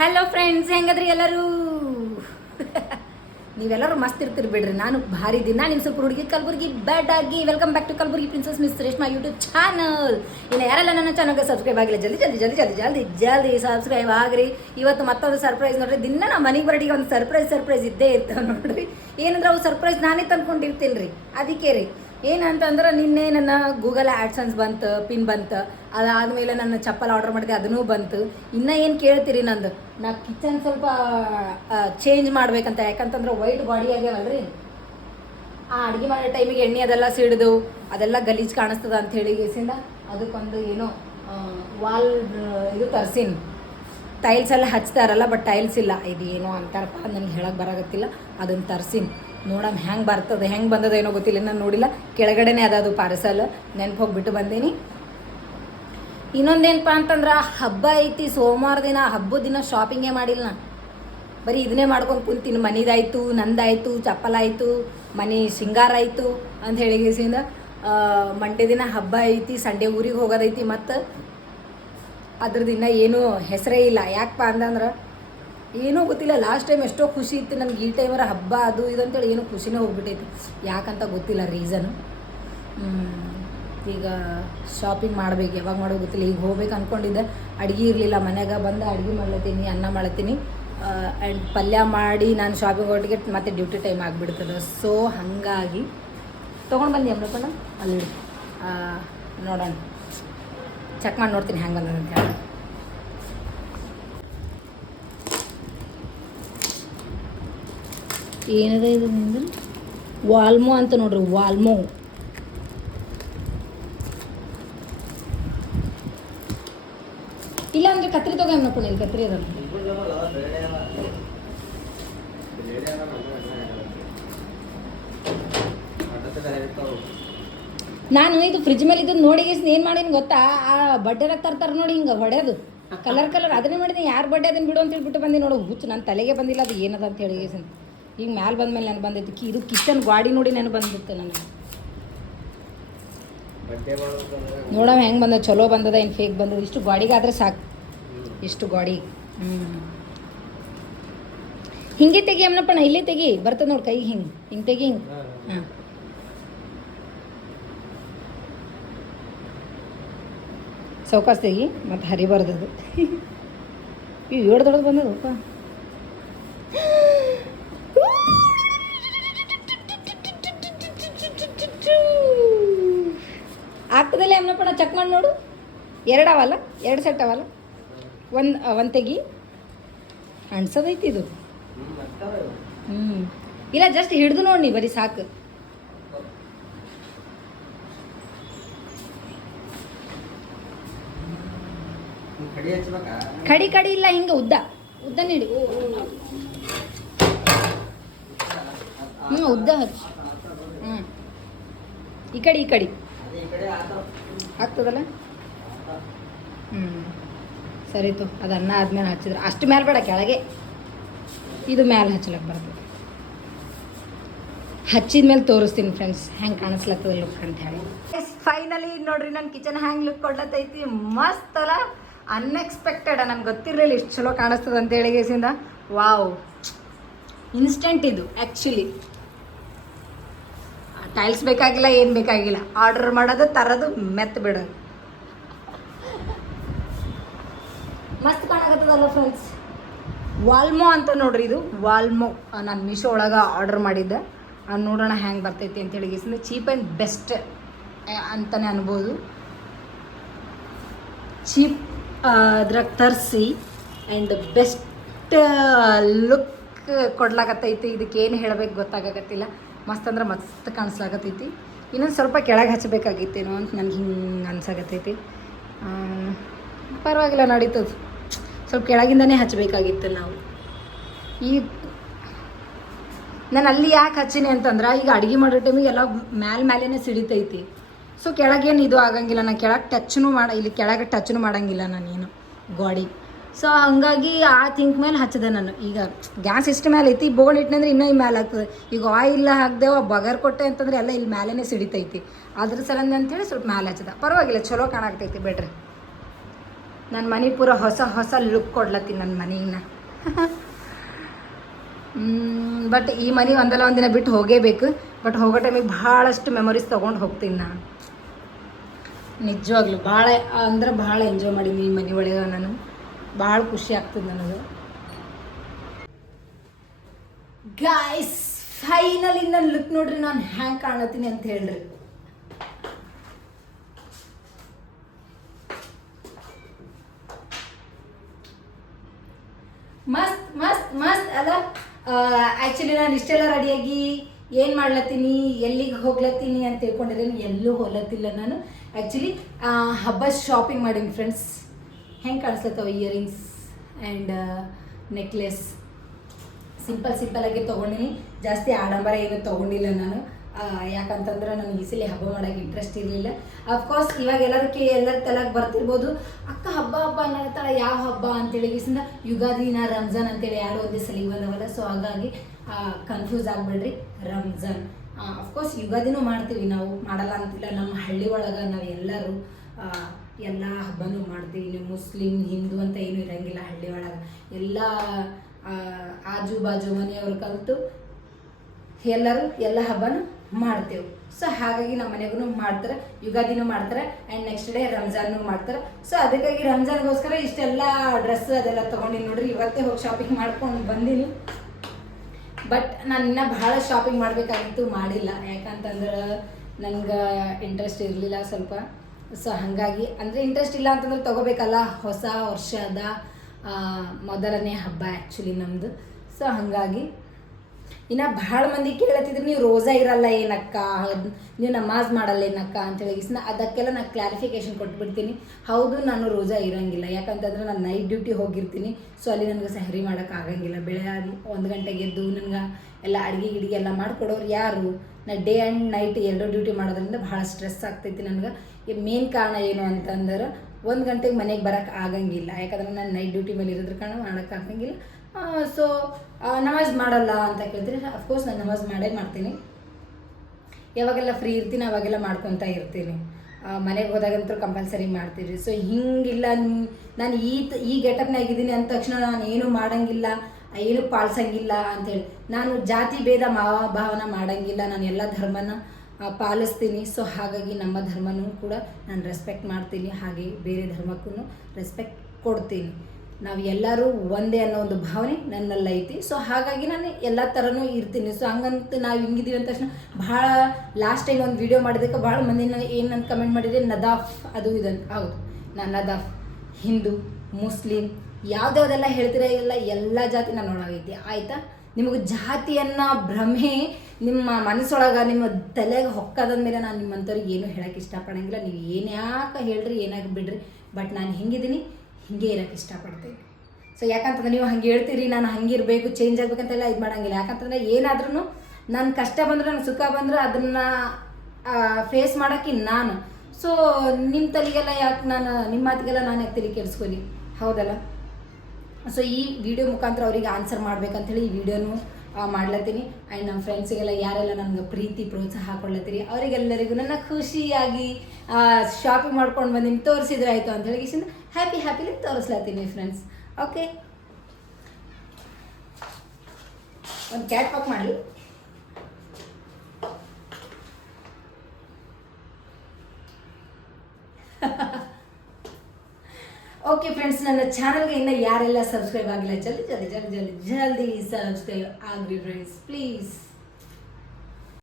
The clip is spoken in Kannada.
ಹಲೋ ಫ್ರೆಂಡ್ಸ್ ಹೆಂಗದ್ರಿ ಎಲ್ಲರೂ? ನೀವೆಲ್ಲರೂ ಮಸ್ತ್ ಇರ್ತೀರಿ ಬಿಡ್ರಿ. ನಾನು ಭಾರಿ ದಿನ ನಿಮ್ಮ ಸ್ವಲ್ಪ ಹುಡುಗಿ ಕಲಬುರ್ಗಿ ಬ್ಯಾಡ್ ಆಗಿ welcome back to Kalaburagi princess miss Reshma YouTube channel ಇನ್ನು ಯಾರೆಲ್ಲ ನನ್ನ ಚಾನಲ್ಗೆ ಸಬ್ಸ್ಕ್ರೈಬ್ ಆಗಿಲ್ಲ, ಜಲ್ದಿ ಜಲ್ದಿ ಜಲ್ದಿ ಜಲ್ದಿ ಜಲ್ದಿ ಜಲ್ದಿ ಸಬ್ಸ್ಕ್ರೈಬ್ ಆಗ್ರಿ. ಇವತ್ತು ಮತ್ತೊಂದು ಸರ್ಪ್ರೈಸ್ ನೋಡ್ರಿ. ದಿನ ನಮ್ಮ ಮನೆಗೆ ಬರ್ಡಿಗೆ ಒಂದು ಸರ್ಪ್ರೈಸ್ ಸರ್ಪ್ರೈಸ್ ಇದ್ದೇ ಇರ್ತಾವೆ ನೋಡ್ರಿ. ಏನಂದ್ರೆ ಅವು ಸರ್ಪ್ರೈಸ್ ನಾನೇ ತಂದ್ಕೊಂಡಿರ್ತೀನಿ ರೀ ಅದಕ್ಕೆ ರೀ. ಏನಂತಂದ್ರೆ ನಿನ್ನೆ ನನ್ನ ಗೂಗಲ್ ಆ್ಯಡ್ಸನ್ಸ್ ಬಂತು, ಪಿನ್ ಬಂತು. ಅದಾದಮೇಲೆ ನನ್ನ ಚಪ್ಪಲ್ ಆರ್ಡರ್ ಮಾಡಿದೆ, ಅದನ್ನೂ ಬಂತು. ಇನ್ನೂ ಏನು ಕೇಳ್ತೀರಿ ನಂದು? ನಾ ಕಿಚನ್ ಸ್ವಲ್ಪ ಚೇಂಜ್ ಮಾಡ್ಬೇಕಂತ. ಯಾಕಂತಂದ್ರೆ ವೈಟ್ ಬಾಡಿ ಆಗ್ಯಾವಲ್ರಿ. ಆ ಅಡುಗೆ ಮಾಡೋ ಟೈಮಿಗೆ ಎಣ್ಣೆ ಅದೆಲ್ಲ ಸಿಡಿದು, ಅದೆಲ್ಲ ಗಲೀಜು ಕಾಣಿಸ್ತದ ಅಂತ ಹೇಳಿ ಗೇಸಿಂದ ಅದಕ್ಕೊಂದು ಏನೋ ವಾಲ್ ಇದು ತರ್ಸಿನ್. ಟೈಲ್ಸ್ ಎಲ್ಲ ಹಚ್ತಾರಲ್ಲ ಬಟ್ ಟೈಲ್ಸ್ ಇಲ್ಲ. ಇದು ಏನೋ ಅಂತಾರಪ್ಪ ನನಗೆ ಹೇಳಕ್ಕೆ ಬರಾಗತ್ತಿಲ್ಲ ಅದನ್ನು ತರ್ಸಿನ್. ನೋಡಮ್ ಹೆಂಗೆ ಬರ್ತದೆ, ಹೆಂಗೆ ಬಂದದ ಏನೋ ಗೊತ್ತಿಲ್ಲ ನಾನು ನೋಡಿಲ್ಲ. ಕೆಳಗಡೆನೇ ಅದದು ಪಾರ್ಸಲ್ ನೆನ್ಪು ಹೋಗ್ಬಿಟ್ಟು ಬಂದೇನಿ. ಇನ್ನೊಂದೇನಪ್ಪ ಅಂತಂದ್ರೆ, ಹಬ್ಬ ಐತಿ, ಸೋಮವಾರ ದಿನ ಹಬ್ಬದ ದಿನ ಶಾಪಿಂಗೇ ಮಾಡಿಲ್ಲ ನಾ ಬರೀ ಇದನ್ನೇ ಮಾಡ್ಕೊಂಡು ಕುಂತೀನಿ. ಮನಿದಾಯ್ತು, ನಂದಾಯಿತು ಚಪ್ಪಲಾಯಿತು ಮನೆ ಶೃಂಗಾರ ಆಯಿತು ಅಂತ ಹೇಳಿ ಗೇಸಿಂದ. ಮಂಡ್ಯ ದಿನ ಹಬ್ಬ ಐತಿ, ಸಂಡೆ ಊರಿಗೆ ಹೋಗೋದೈತಿ ಮತ್ತು ಅದ್ರದಿಂದ ಏನೂ ಹೆಸರೇ ಇಲ್ಲ. ಯಾಕಪ್ಪ ಅಂತಂದ್ರೆ ಏನೂ ಗೊತ್ತಿಲ್ಲ. ಲಾಸ್ಟ್ ಟೈಮ್ ಎಷ್ಟೋ ಖುಷಿ ಇತ್ತು. ನನಗೆ ಈ ಟೈಮರ ಹಬ್ಬ ಅದು ಇದು ಅಂತೇಳಿ ಏನೂ ಖುಷಿನೇ ಹೋಗ್ಬಿಟ್ಟೈತಿ. ಯಾಕಂತ ಗೊತ್ತಿಲ್ಲ ರೀಸನು ಈಗ ಶಾಪಿಂಗ್ ಮಾಡ್ಬೇಕು. ಯಾವಾಗ ಮಾಡೋ ಗೊತ್ತಿಲ್ಲ. ಈಗ ಹೋಗ್ಬೇಕು ಅಂದ್ಕೊಂಡಿದ್ದೆ ಅಡುಗೆ ಇರಲಿಲ್ಲ. ಮನೆಗೆ ಬಂದು ಅಡುಗೆ ಮಾಡ್ಲತ್ತೀನಿ, ಅನ್ನ ಮಾಡ್ಲತ್ತೀನಿ. ಆ್ಯಂಡ್ ಪಲ್ಯ ಮಾಡಿ ನಾನು ಶಾಪಿಂಗ್ ಹೊರಟಿಗೆ ಮತ್ತೆ ಡ್ಯೂಟಿ ಟೈಮ್ ಆಗಿಬಿಡ್ತದೆ. ಸೊ ಹಾಗಾಗಿ ತೊಗೊಂಡು ಬಂದು ಅಮ್ಮನಪ್ಪಣ್ಣ ಅಲ್ಲಿ ನೋಡೋಣ. ಚೆಕ್ ಮಾಡಿ ನೋಡ್ತೀನಿ ಹೆಂಗೆ ಬಂದದಂತ ಹೇಳಿ. ಏನದ ಇದು ಅಂದ್ರೆ ವಾಲ್ಮೋ ಅಂತ ನೋಡ್ರಿ, ವಾಲ್ಮೋ. ಇಲ್ಲ ಅಂದ್ರೆ ಕತ್ರಿ ತಗೊಂಡ್ ನೋಡ್ಕೊಂಡಿಲ್ಲ ಕತ್ರಿ ಅದ. ನಾನು ಇದು ಫ್ರಿಜ್ ಮೇಲೆ ಇದ್ದು ನೋಡಿ ಏನು ಮಾಡೀನಿ ಗೊತ್ತಾ? ಆ ಬಡ್ಡೆದಾಗ ತರ್ತಾರೆ ನೋಡಿ ಹಿಂಗೆ ಹೊಡೆಯೋದು. ಕಲರ್ ಕಲರ್ ಅದನ್ನೇ ಮಾಡಿದೆ ಯಾರು ಬಡ್ಡೆ ಅದನ್ನ ಬಿಡು ಅಂತ ಹೇಳ್ಬಿಟ್ಟು ಬಂದೆ ನೋಡು. ಹುಚ್ಚು ನನ್ನ ತಲೆಗೆ ಬಂದಿಲ್ಲ, ಅದು ಏನದ ಅಂತ ಹೇಳಿ ಈಗ ಮ್ಯಾಲೆ ಬಂದ ಮೇಲೆ ಬಂದೈತಿ ಕಿ- ಇದು ಕಿಚನ್ ಗಾಡಿ ನೋಡಿ ನನಗೆ. ಬಂದಿತ್ತು ನನಗೆ ನೋಡೋಣ ಹೆಂಗೆ ಬಂದ ಚಲೋ ಬಂದದ ಏನು ಫೇಕ್ ಬಂದದ. ಇಷ್ಟು ಗಾಡಿಗಾದ್ರೆ ಸಾಕು. ಇಷ್ಟು ಗಾಡಿ. ಹ್ಞೂ ಹಿಂಗೆ ತೆಗಿ ಅಮ್ಮನಪ್ಪಣ ಇಲ್ಲೇ ತೆಗಿ. ಬರ್ತದೆ ನೋಡಿ ಕೈಗೆ ಹಿಂಗೆ. ಹಿಂಗೆ ತೆಗಿ ಹಿಂಗೆ. ಹಾಂ ಸೌಕಾಸ್ ತೆಗಿ ಮತ್ತು ಹರಿಬಾರ್ದದು ಇವು ಏಳು ದೊಡ್ಡದು ಬಂದದಪ್ಪ. ಆಗ್ತದಲ್ಲ ಅಮ್ಮನಪ್ಪಣ ಚೆಕ್ ಮಾಡಿ ನೋಡು. ಎರಡು ಎರಡು ಸೆಟ್ ಅವಲ್ಲ ಒಂದು ಒಂದು ತೆಗಿ. ಅಣ್ಸೋದೈತಿ ಇದು. ಹ್ಞೂ ಇಲ್ಲ ಜಸ್ಟ್ ಹಿಡಿದು ನೋಡಿ ನೀ, ಬರೀ ಸಾಕು. ಕಡಿ ಕಡಿ ಇಲ್ಲ, ಹಿಂಗೆ ಉದ್ದ. ಉದ್ದ ನೀಡಿ. ಹ್ಞೂ ಉದ್ದ ಹಚ್ಚಿ. ಹ್ಞೂ ಈ ಕಡೆ ಈ ಕಡೆ. ಆಗ್ತದಲ್ಲ? ಹ್ಞೂ ಸರಿತು ಅದು ಅನ್ನ ಆದ್ಮೇಲೆ ಹಚ್ಚಿದ್ರೆ. ಅಷ್ಟು ಮೇಲೆ ಬೇಡ, ಕೆಳಗೆ. ಇದು ಮ್ಯಾಲೆ ಹಚ್ಚಲಕ್ಕೆ ಬರ್ತದೆ. ಹಚ್ಚಿದ ಮೇಲೆ ತೋರಿಸ್ತೀನಿ ಫ್ರೆಂಡ್ಸ್ ಹೆಂಗೆ ಕಾಣಿಸ್ಲತ್ತದ ಲುಕ್ ಅಂತ ಹೇಳಿ. ಫೈನಲಿ ನೋಡ್ರಿ ನನ್ನ ಕಿಚನ್ ಹ್ಯಾಂಗ್ ಲುಕ್ ಕೊಡ್ಲತ್ತೈತಿ. ಮಸ್ತ್ ಅಲ್ಲ. ಅನ್ಎಕ್ಸ್ಪೆಕ್ಟೆಡ್ ನನಗೆ ಗೊತ್ತಿರಲಿಲ್ಲ ಇಷ್ಟು ಚಲೋ ಕಾಣಿಸ್ತದೆ ಅಂತ ಹೇಳಿ ಗೇಸಿಂದ ವಾವ್ ಇನ್ಸ್ಟೆಂಟ್ ಇದು ಆ್ಯಕ್ಚುಲಿ ಟೈಲ್ಸ್ ಬೇಕಾಗಿಲ್ಲ, ಏನು ಬೇಕಾಗಿಲ್ಲ. ಆರ್ಡರ್ ಮಾಡೋದು, ತರೋದು, ಮೆತ್ತ ಬಿಡೋದು ಮಸ್ತ್ ಕಾಣಕತ್ತದಲ್ಲ ಫ್ರೆಂಡ್ಸ್ ವಾಲ್ಮೋ ಅಂತ ನೋಡ್ರಿ ಇದು. ವಾಲ್ಮೋ ನಾನು ಮೀಶೋ ಒಳಗೆ ಆರ್ಡರ್ ಮಾಡಿದ್ದೆ. ನೋಡೋಣ ಹೆಂಗೆ ಬರ್ತೈತಿ ಅಂತೇಳಿ ಗೀಸಿಂದ. ಚೀಪ್ ಆ್ಯಂಡ್ ಬೆಸ್ಟ್ ಅಂತಲೇ ಅನ್ಬೋದು. ಚೀಪ್ ಅದ್ರಾಗ ತರಿಸಿ ಆ್ಯಂಡ್ ಬೆಸ್ಟ್ ಲುಕ್ ಕೊಡ್ಲಾಕತ್ತೈತಿ. ಇದಕ್ಕೆ ಏನು ಹೇಳಬೇಕು ಗೊತ್ತಾಗಕತ್ತಿಲ್ಲ. ಮಸ್ತ್ ಅಂದ್ರೆ ಮಸ್ತ್ ಕಾಣಿಸ್ಲಾಗತೈತಿ. ಇನ್ನೊಂದು ಸ್ವಲ್ಪ ಕೆಳಗೆ ಹಚ್ಚಬೇಕಾಗಿತ್ತೇನೋ ಅಂತ ನನಗೆ ಹಿಂಗೆ ಅನ್ಸಾಕತ್ತೈತಿ ಆ, ಪರವಾಗಿಲ್ಲ ನಡೀತದೆ. ಸ್ವಲ್ಪ ಕೆಳಗಿಂದನೇ ಹಚ್ಚಬೇಕಾಗಿತ್ತು ನಾವು. ಈ ನಾನು ಅಲ್ಲಿ ಯಾಕೆ ಹಚ್ಚೀನಿ ಅಂತಂದ್ರೆ ಈಗ ಅಡುಗೆ ಮಾಡೋ ಟೈಮಿಗೆ ಎಲ್ಲ ಮ್ಯಾಲ ಮ್ಯಾಲೇನೆ ಸಿಡಿತೈತಿ. ಸೊ ಕೆಳಗೇನು ಇದು ಆಗಂಗಿಲ್ಲ ನಾನು ಕೆಳಗೆ ಟಚ್ನು ಮಾಡ ಇಲ್ಲಿ ಕೆಳಗೆ ಟಚ್ನು ಮಾಡಂಗಿಲ್ಲ ನಾನೇನು ಗಾಡಿ. ಸೊ ಹಂಗಾಗಿ ಆ ತಿಂಕ್ ಮೇಲೆ ಹಚ್ಚಿದೆ ನಾನು. ಈಗ ಗ್ಯಾಸ್ ಇಷ್ಟು ಮೇಲೆ ಐತಿ ಬೋಲ್ ಇಟ್ಟನಂದ್ರೆ ಇನ್ನೂ ಈ ಮೇಲೆ ಆಗ್ತದೆ. ಈಗ ಆಯಿಲ್ ಹಾಕ್ದೇವ ಬಗರ್ ಕೊಟ್ಟೆ ಅಂತಂದ್ರೆ ಎಲ್ಲ ಇಲ್ಲಿ ಮೇಲೇ ಸಿಡಿತೈತಿ. ಅದ್ರ ಸಲಂದ ಅಂತೇಳಿ ಸ್ವಲ್ಪ ಮೇಲೆ ಹಚ್ಚದ. ಪರವಾಗಿಲ್ಲ, ಚಲೋ ಕಾಣಾಕ್ತೈತಿ ಬೇಡ್ರಿ. ನನ್ನ ಮನೆ ಪೂರ ಹೊಸ ಹೊಸ ಲುಕ್ ಕೊಡ್ಲತ್ತೀನಿ ನನ್ನ ಮನೆಯನ್ನ ಬಟ್ ಈ ಮನೆ ಒಂದಲ್ಲ ಒಂದಿನ ಬಿಟ್ಟು ಹೋಗೇಬೇಕು. ಬಟ್ ಹೋಗೋ ಟೈಮಿಗೆ ಭಾಳಷ್ಟು ಮೆಮೊರೀಸ್ ತೊಗೊಂಡು ಹೋಗ್ತೀನಿ ನಾನು. ನಿಜವಾಗ್ಲೂ ಭಾಳ ಅಂದ್ರೆ ಭಾಳ ಎಂಜಾಯ್ ಮಾಡೀನಿ ಈ ಮನೆ ಒಳಗೆ ನಾನು. ಭಾಳ ಖುಷಿ ಆಗ್ತದೆ ನನಗೆ. ಗಾಯ್ಸ್ ಫೈನಲಿ ನನ್ನ ಲುಕ್ ನೋಡ್ರಿ, ನಾನು ಹ್ಯಾಂಗ್ ಕಾಣತ್ತೀನಿ ಅಂತ ಹೇಳ್ರಿ. ಮಸ್ತ್ ಮಸ್ತ್ ಮಸ್ತ್ ಅಲ್ಲ? ಆ್ಯಕ್ಚುಲಿ ನಾನು ಇಷ್ಟೆಲ್ಲ ರೆಡಿಯಾಗಿ ಏನು ಮಾಡ್ಲತ್ತೀನಿ, ಎಲ್ಲಿಗೆ ಹೋಗ್ಲತ್ತೀನಿ ಅಂತ ತಿಳ್ಕೊಂಡಿರೇನು ಎಲ್ಲೂ ಹೋಗ್ಲತ್ತಿಲ್ಲ ನಾನು. ಆ್ಯಕ್ಚುಲಿ ಹಬ್ಬ ಶಾಪಿಂಗ್ ಮಾಡೀನಿ ಫ್ರೆಂಡ್ಸ್ ಹೆಂಗೆ ಕಾಣಿಸ್ಲತ್ತವ earrings and necklace simple simple ಆಗಿ ತೊಗೊಂಡಿನಿ. ಜಾಸ್ತಿ ಆಡಂಬರ ಏನು ತೊಗೊಂಡಿಲ್ಲ ನಾನು. ಯಾಕಂತಂದ್ರೆ ನನಗೆ ಈ ಹಬ್ಬ ಮಾಡೋಕೆ ಇಂಟ್ರೆಸ್ಟ್ ಇರಲಿಲ್ಲ. ಅಫ್ಕೋರ್ಸ್ ಇವಾಗ ಎಲ್ಲರ ಕೇ ಎಲ್ಲರ ತಲೆಗೆ ಬರ್ತಿರ್ಬೋದು. ಅಕ್ಕ ಹಬ್ಬ ಹಬ್ಬ ಅನ್ನತ್ತಾಳೆ ಯಾವ ಹಬ್ಬ ಅಂತೇಳಿ. ಯುಗಾದಿ ಯುಗಾದಿನ ರಂಜಾನ್ ಅಂತೇಳಿ ಯಾರು ಒಂದೇ ಸಲಿಗೆ ಬಂದವಲ್ಲ ಸೊ ಹಾಗಾಗಿ ಕನ್ಫ್ಯೂಸ್ ಆಗಬೇಡ್ರಿ. ರಂಜಾನ್. ಅಫ್ಕೋರ್ಸ್ ಯುಗಾದಿನೂ ಮಾಡ್ತೀವಿ ನಾವು. ಮಾಡಲ್ಲ ಅಂತಿಲ್ಲ. ನಮ್ಮ ಹಳ್ಳಿ ಒಳಗೆ ನಾವು ಎಲ್ಲರೂ ಆ, ಎಲ್ಲ ಹಬ್ಬನೂ ಮಾಡ್ತೀವಿ. ನೀವು ಮುಸ್ಲಿಂ, ಹಿಂದೂ ಅಂತ ಏನೂ ಇರಂಗಿಲ್ಲ ಹಳ್ಳಿ ಒಳಗೆ. ಎಲ್ಲ ಆಜು ಬಾಜು ಮನೆಯವ್ರು ಕಲಿತು ಎಲ್ಲರೂ ಎಲ್ಲ ಹಬ್ಬನೂ ಮಾಡ್ತೇವೆ. ಸೊ ಹಾಗಾಗಿ ನಮ್ಮ ಮನೆಗೂ ಮಾಡ್ತಾರೆ, ಯುಗಾದಿನೂ ಮಾಡ್ತಾರೆ ಆ್ಯಂಡ್ ನೆಕ್ಸ್ಟ್ ಡೇ ರಂಜಾನು ಮಾಡ್ತಾರೆ. ಸೊ ಅದಕ್ಕಾಗಿ ರಂಜಾನ್ಗೋಸ್ಕರ ಇಷ್ಟೆಲ್ಲ ಡ್ರೆಸ್ ಅದೆಲ್ಲ ತೊಗೊಂಡಿನಿ ನೋಡ್ರಿ. ಇವತ್ತೇ ಹೋಗಿ ಶಾಪಿಂಗ್ ಮಾಡ್ಕೊಂಡು ಬಂದೀನಿ. ಬಟ್ ನಾನು ಇನ್ನೂ ಭಾಳ ಶಾಪಿಂಗ್ ಮಾಡಬೇಕಾಗಿತ್ತು ಮಾಡಿಲ್ಲ. ಯಾಕಂತಂದ್ರೆ ನನಗೆ ಇಂಟ್ರೆಸ್ಟ್ ಇರಲಿಲ್ಲ ಸ್ವಲ್ಪ. ಸೊ ಹಾಗಾಗಿ, ಅಂದರೆ ಇಂಟ್ರೆಸ್ಟ್ ಇಲ್ಲ ಅಂತಂದ್ರೆ ತೊಗೋಬೇಕಲ್ಲ, ಹೊಸ ವರ್ಷದ ಮೊದಲನೇ ಹಬ್ಬ ಆ್ಯಕ್ಚುಲಿ ನಮ್ಮದು ಸೊ ಹಾಗಾಗಿ, ಇನ್ನು ಭಾಳ ಮಂದಿ ಕೇಳತ್ತಿದ್ರು, ನೀವು ರೋಸಾ ಇರಲ್ಲ ಏನಕ್ಕ? ನೀವು ನಮಾಜ್ ಮಾಡಲ್ಲ ಏನಕ್ಕ? ಅಂತೇಳಿ ನಾ ಅದಕ್ಕೆಲ್ಲ ನಾನು ಕ್ಲಾರಿಫಿಕೇಶನ್ ಕೊಟ್ಬಿಡ್ತೀನಿ. ಹೌದು, ನಾನು ರೋಜಾ ಇರೋಂಗಿಲ್ಲ. ಯಾಕಂತಂದ್ರೆ ನಾನು ನೈಟ್ ಡ್ಯೂಟಿ ಹೋಗಿರ್ತೀನಿ. ಸೊ ಅಲ್ಲಿ ನನಗೆ ಸಹರಿ ಮಾಡೋಕ್ಕಾಗಂಗಿಲ್ಲ ಬೆಳಗ್ಗೆ ಒಂದು ಗಂಟೆಗೆ ಎದ್ದು ನನಗೆ ಎಲ್ಲ ಅಡುಗೆ ಗಿಡಿಗೆ ಎಲ್ಲ ಮಾಡಿಕೊಡೋರು ಯಾರು? ಡೇ ಆ್ಯಂಡ್ ನೈಟ್ ಎಲ್ಲರೂ ಡ್ಯೂಟಿ ಮಾಡೋದ್ರಿಂದ ಭಾಳ ಸ್ಟ್ರೆಸ್ ಆಗ್ತೈತಿ ನನಗೆ. ಮೇನ್ ಕಾರಣ ಏನು ಅಂತಂದ್ರೆ ಒಂದು ಗಂಟೆಗೆ ಮನೆಗೆ ಬರೋಕ್ಕೆ ಆಗಂಗಿಲ್ಲ. ಯಾಕಂದ್ರೆ ನಾನು ನೈಟ್ ಡ್ಯೂಟಿ ಮೇಲೆ ಇರೋದ್ರ ಕಾರಣ ಮಾಡೋಕ್ಕೆ ಆಗಂಗಿಲ್ಲ. ಸೊ ನಮಾಜ್ ಮಾಡಲ್ಲ ಅಂತ ಕೇಳಿದ್ರೆ ಅಫ್ಕೋರ್ಸ್ ನಾನು ನಮಾಜ್ ಮಾಡೇ ಮಾಡ್ತೀನಿ. ಯಾವಾಗೆಲ್ಲ ಫ್ರೀ ಇರ್ತೀನಿ, ಅವಾಗೆಲ್ಲ ಮಾಡ್ಕೊತ ಇರ್ತೀನಿ. ಮನೆಗೆ ಹೋದಾಗಂತೂ ಕಂಪಲ್ಸರಿ ಮಾಡ್ತೀರಿ ಸೊ ಹಿಂಗಿಲ್ಲ, ನಾನು ಈ ಈ ಗೆಟಪ್ನಾಗಿದ್ದೀನಿ ಅಂದ ತಕ್ಷಣ ನಾನು ಏನು ಮಾಡಂಗಿಲ್ಲ. ಏನು ಪಾಲಿಸಂಗಿಲ್ಲ ಅಂತೇಳಿ. ನಾನು ಜಾತಿ ಭೇದ ಮಾವ ಭಾವನ ಮಾಡಂಗಿಲ್ಲ. ನಾನು ಎಲ್ಲ ಧರ್ಮನ ಪಾಲಿಸ್ತೀನಿ. ಸೊ ಹಾಗಾಗಿ ನಮ್ಮ ಧರ್ಮನೂ ಕೂಡ ನಾನು ರೆಸ್ಪೆಕ್ಟ್ ಮಾಡ್ತೀನಿ. ಹಾಗೆ ಬೇರೆ ಧರ್ಮಕ್ಕೂ ರೆಸ್ಪೆಕ್ಟ್ ಕೊಡ್ತೀನಿ. ನಾವು ಎಲ್ಲರೂ ಒಂದೇ ಅನ್ನೋ ಒಂದು ಭಾವನೆ ನನ್ನಲ್ಲಿ ಐತಿ ಸೊ ಹಾಗಾಗಿ ನಾನು ಎಲ್ಲ ಥರನೂ ಇರ್ತೀನಿ. ಸೊ ಹಂಗಂತ ನಾವು ಹಿಂಗಿದೀವಿ ಅಂದ ತಕ್ಷಣ ಭಾಳ ಲಾಸ್ಟ್ ಟೈಮ್ ಒಂದು ವಿಡಿಯೋ ಮಾಡಿದಕ್ಕೆ ಭಾಳ ಮಂದಿ ಏನಂತ ಕಮೆಂಟ್ ಮಾಡಿದ್ರೆ ನದಾಫ್ ಅದು ಇದಂತ ಹೌದು. ನಾನು ನದಾಫ್. ಹಿಂದೂ, ಮುಸ್ಲಿಂ, ಯಾವ್ದ್ಯಾವ್ದೆಲ್ಲ ಹೇಳ್ತೀರ ಇಲ್ಲ ಎಲ್ಲ ಜಾತಿ ನಾನು ಒಳಗೈತಿ. ಆಯಿತಾ? ನಿಮಗೆ ಜಾತಿಯನ್ನ ಭ್ರಮೆ ನಿಮ್ಮ ಮನಸ್ಸೊಳಗೆ, ನಿಮ್ಮ ತಲೆಗೆ ಹೊಕ್ಕದಂದ್ಮೇಲೆ ನಾನು ನಿಮ್ಮಂಥವ್ರಿಗೆ ಏನು ಹೇಳೋಕೆ ಇಷ್ಟಪಡೋಂಗಿಲ್ಲ. ನೀವು ಏನು ಯಾಕೆ ಹೇಳ್ರಿ ಏನಾಗಿ ಬಿಡ್ರಿ ಬಟ್ ನಾನು ಹೆಂಗಿದ್ದೀನಿ ಹಿಂಗೆ ಇರೋಕ್ಕೆ ಇಷ್ಟಪಡ್ತೀನಿ. ಸೊ ಯಾಕಂತಂದ್ರೆ ನೀವು ಹಂಗೆ ಹೇಳ್ತೀರಿ, ನಾನು ಹಂಗಿರಬೇಕು ಚೇಂಜ್ ಆಗ್ಬೇಕಂತೆಲ್ಲ ಇದು ಮಾಡಂಗಿಲ್ಲ. ಯಾಕಂತಂದ್ರೆ ಏನಾದ್ರೂ ನನ್ನ ಕಷ್ಟ ಬಂದ್ರೆ ನನಗೆ ಸುಖ ಬಂದ್ರೆ ಅದನ್ನು ಫೇಸ್ ಮಾಡೋಕ್ಕೆ ನಾನು ಸೊ ನಿಮ್ಮ ತಲೆಗೆಲ್ಲ ಯಾಕೆ ನಾನು ನಿಮ್ಮ ಮಾತಿಗೆಲ್ಲ ನಾನು ಯಾಕೆ ತಲೆ ಕೆಡಿಸ್ಕೊಲಿ? ಹೌದಲ್ಲ? ಸೊ ಈ ವಿಡಿಯೋ ಮುಖಾಂತರ ಅವರಿಗೆ ಆನ್ಸರ್ ಮಾಡ್ಬೇಕಂತೇಳಿ ಈ ವಿಡಿಯೋನು ಮಾಡ್ಲತ್ತೀನಿ. ಆ್ಯಂಡ್ ನಮ್ಮ ಫ್ರೆಂಡ್ಸಿಗೆಲ್ಲ ಯಾರೆಲ್ಲ ನನಗೆ ಪ್ರೀತಿ, ಪ್ರೋತ್ಸಾಹ ಕೊಡ್ಲತ್ತೀರಿ ಅವರಿಗೆಲ್ಲರಿಗೂ ನನ್ನ ಖುಷಿಯಾಗಿ ಶಾಪಿಂಗ್ ಮಾಡ್ಕೊಂಡು ಬಂದು ನಿಮ್ಗೆ ತೋರಿಸಿದ್ರೆ ಆಯಿತು ಅಂತ ಹೇಳಿ ಹ್ಯಾಪಿ ಹ್ಯಾಪಿಲಿ ತೋರಿಸ್ಲತ್ತೀನಿ ಫ್ರೆಂಡ್ಸ್ ಓಕೆ ಒಂದು ಕ್ಯಾಟ್ ಪಾಕ್ ಮಾಡಿ ಓಕೆ ಫ್ರೆಂಡ್ಸ್ ನನ್ನ ಚಾನಲ್ಗೆ ಇನ್ನು ಯಾರೆಲ್ಲ ಸಬ್ಸ್ಕ್ರೈಬ್ ಆಗಿಲ್ಲ, ಜಲ್ದಿ ಜಲ್ದಿ ಜಲ್ದಿ ಜಲ್ದಿ ಜಲ್ದಿ ಸಬ್ಸ್ಕ್ರೈಬ್ ಆಗ್ರಿ ಫ್ರೆಂಡ್ಸ್ ಪ್ಲೀಸ್